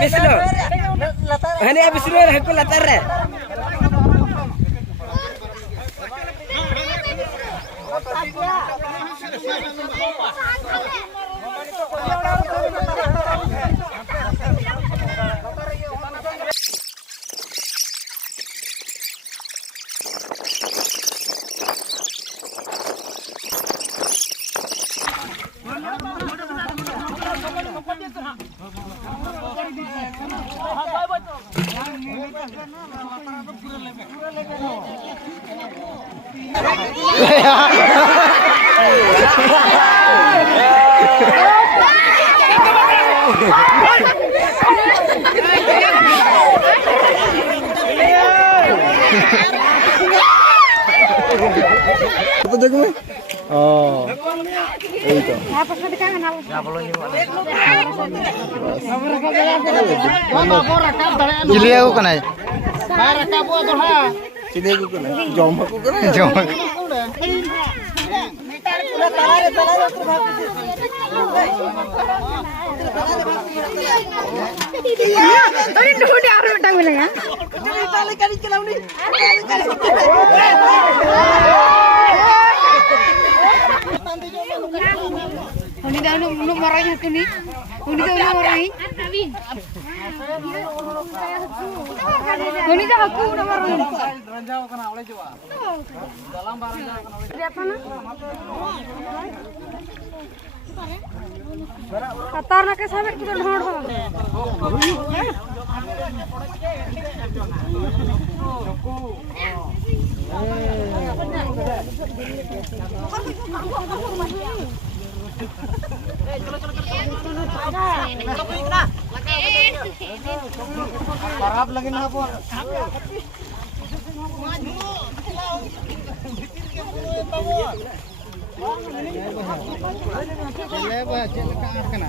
Bisno. Hani abisno aku latar re. Apa jago me? Oh. Itu. Apa sudah kangen hal? Enggak perlu nyimak. Jili aku kan ay. Rekap aku tuh ha. Sini aku kan. Jom aku kan. Jom. Ini dulu di arah utang bilang ya. Kali kelam ni. Ini dah nu marahnya tu ni. Ini dah nu marahi. Ini dah aku nu marahi. Ranjau kena oleh coba. Dalam barang kena oleh. Siapa na? Katar nak sampai kita ढोड़ हो खराब लगे ना आपको चले बा चल कहां कना